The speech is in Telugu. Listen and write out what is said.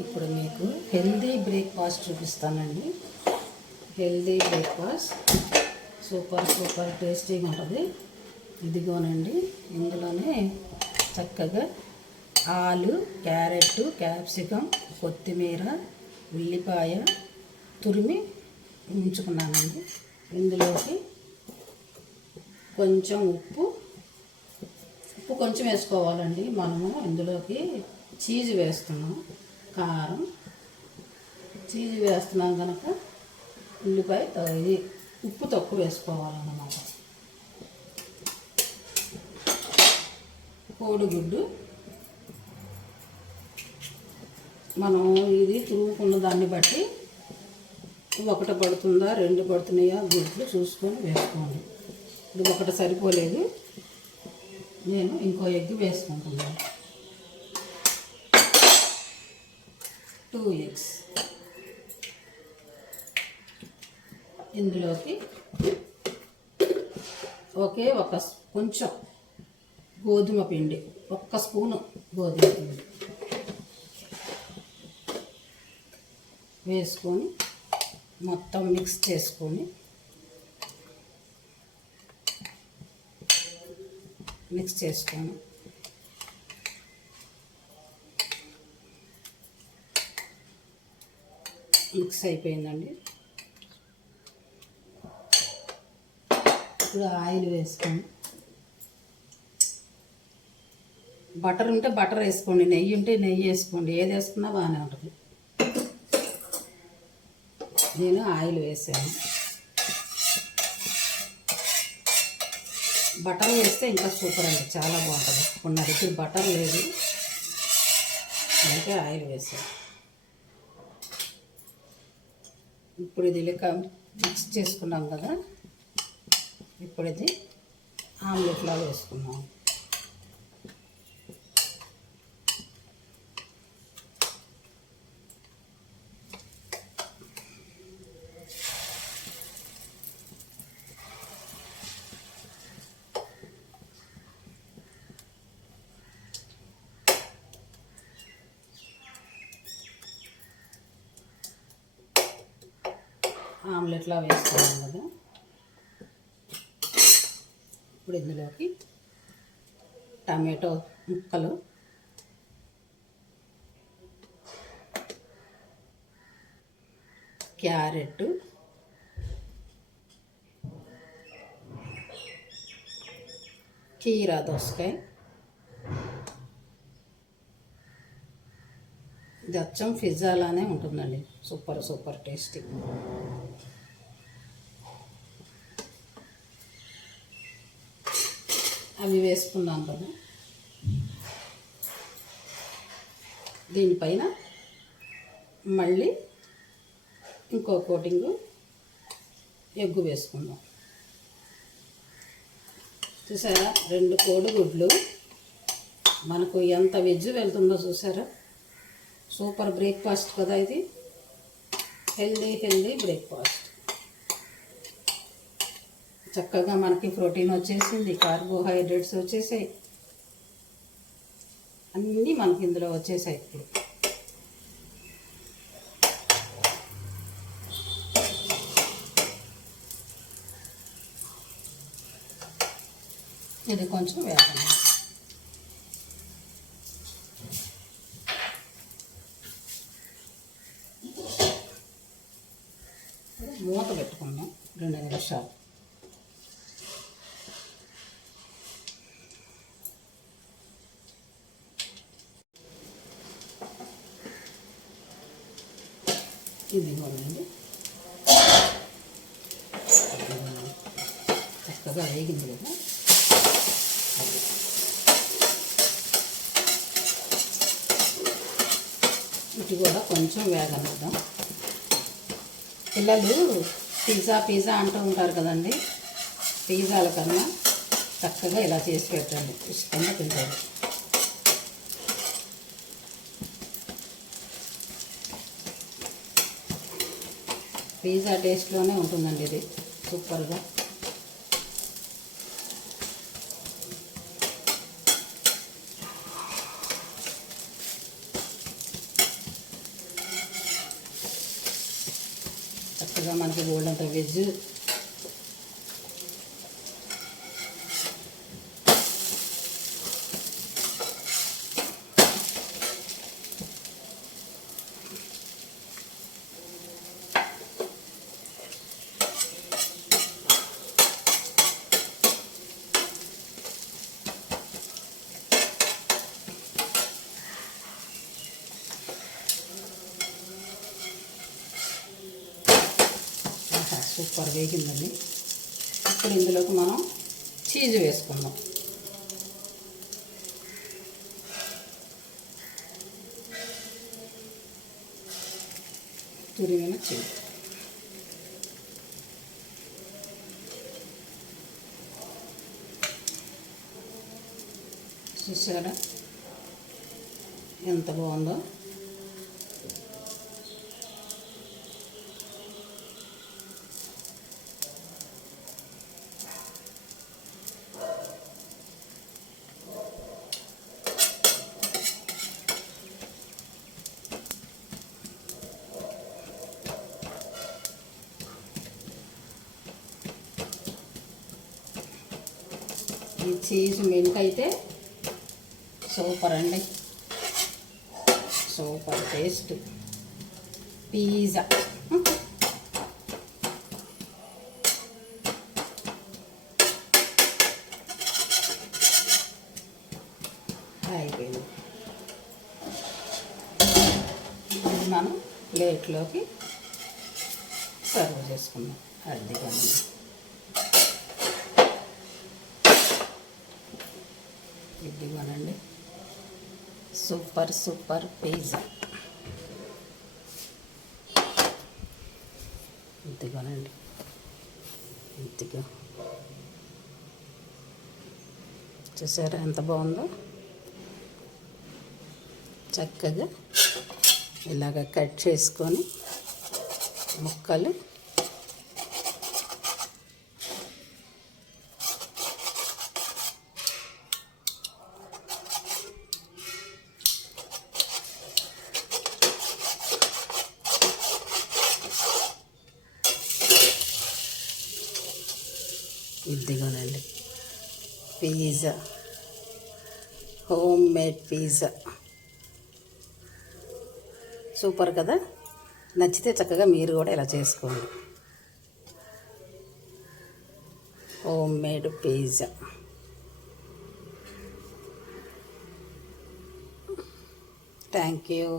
ఇప్పుడు మీకు హెల్దీ బ్రేక్ఫాస్ట్ చూపిస్తానండి. హెల్దీ బ్రేక్ఫాస్ట్ సూపర్ టేస్టీగా ఉంటుంది. ఇదిగోనండి, ఇందులోనే చక్కగా ఆలు, క్యారెట్, క్యాప్సికం, కొత్తిమీర, ఉల్లిపాయ తురిమి ఉంచుకున్నానండి. ఇందులోకి కొంచెం ఉప్పు కొంచెం వేసుకోవాలండి. మనము ఇందులోకి చీజ్ వేస్తున్నాం, కారం, చీజ్ వేస్తున్నాం కనుక ఉల్లిపాయ ఇది ఉప్పు తక్కువ వేసుకోవాలన్నమాట. కోడిగుడ్డు మనం ఇది తురుముకున్న దాన్ని బట్టి ఒకటి పడుతుందా, రెండు పడుతున్నాయా గుడ్లు చూసుకొని వేసుకోండి. ఇది ఒకటి సరిపోలేదు, నేను ఇంకో ఎగ్ వేసుకుంటున్నాను. 2 eggs. ఇందులోకి కొంచెం గోధుమ పిండి, 1 స్పూను గోధుమ పిండి వేసుకొని మొత్తం మిక్స్ చేసుకొని మిక్స్ అయిపోయిందండి. ఇప్పుడు ఆయిల్ వేసుకోండి. బటర్ ఉంటే బటర్ వేసుకోండి, నెయ్యి ఉంటే నెయ్యి వేసుకోండి, ఏది వేసుకున్నా బాగానే ఉంటుంది. నేను ఆయిల్ వేసాను. బటర్ వేస్తే ఇంకా సూపర్ అండి, చాలా బాగుంటుంది. ఇప్పుడు నా దగ్గర బటర్ లేదు, అందుకే ఆయిల్ వేసాను. ఇప్పుడు ఇది లెక్క మిక్స్ చేసుకున్నాం కదా, ఇప్పుడు ఇది ఆమ్లెట్లా వేసుకున్నాం. ఆమ్లెట్లా వేసుకున్నాం కదా, ఇప్పుడు ఇందులోకి టమాటో ముక్కలు, క్యారెట్, కీరా దోసకాయ, ఇది అచ్చం పిజ్జాలానే ఉంటుందండి, సూపర్ టేస్టీ. అవి వేసుకున్నాం కదా, దీనిపైన మళ్ళీ ఇంకో కోటింగు ఎగ్గు వేసుకుందాం. చూసారా, 2 కోడిగుడ్లు మనకు ఎంత వెజ్ వెళ్తుందో చూసారా. సూపర్ బ్రేక్ఫాస్ట్ కదా ఇది, హెల్దీ బ్రేక్ఫాస్ట్. చక్కగా మనకి ప్రోటీన్ వచ్చేసింది, కార్బోహైడ్రేట్స్ వచ్చేసాయి, అన్నీ మనకి ఇందులో వచ్చేసాయి. ఇప్పుడు ఇది కొంచెం వేద్దాం. మూత పెట్టుకుందాం 2 నిమిషాలు. ఇది చూడండి, చక్కగా వేగింది కదా. ఇటు కూడా కొంచెం వేగనిద్దాం. పిల్లలు పిజ్జా అంటూ ఉంటారు కదండి, పిజ్జాల కన్నా చక్కగా ఇలా చేసి పెట్టండి, ఇష్టంగా తింటారు. పిజ్జా టేస్ట్లోనే ఉంటుందండి ఇది, సూపర్గా. చక్కగా మనకి గోల్డంత వెజ్ సూపర్ వేగిందండి. ఇప్పుడు ఇందులోకి మనం చీజ్ వేసుకుందాం. తురిమిన చీజ్. చూసారా ఎంత బాగుందో. ఈ చీజ్ మిల్క్ అయితే సూపర్ అండి. Super taste pizza. అయిపోయింది. ఇది మనం ప్లేట్లోకి సర్వ్ చేసుకుందాం. అదిగా ఇదిగోనండి సూపర్ సూపర్ పిజ్జా. ఇదిగోనండి ఇదిగో చూసారా ఎంత బాగుందో. చక్కగా ఇలాగ కట్ చేసుకొని ముక్కలు ఇదిగోనండి pizza, home made pizza. Super కదా. నచ్చితే చక్కగా మీరు కూడా ఇలా చేసుకోండి. Home made pizza. Thank you.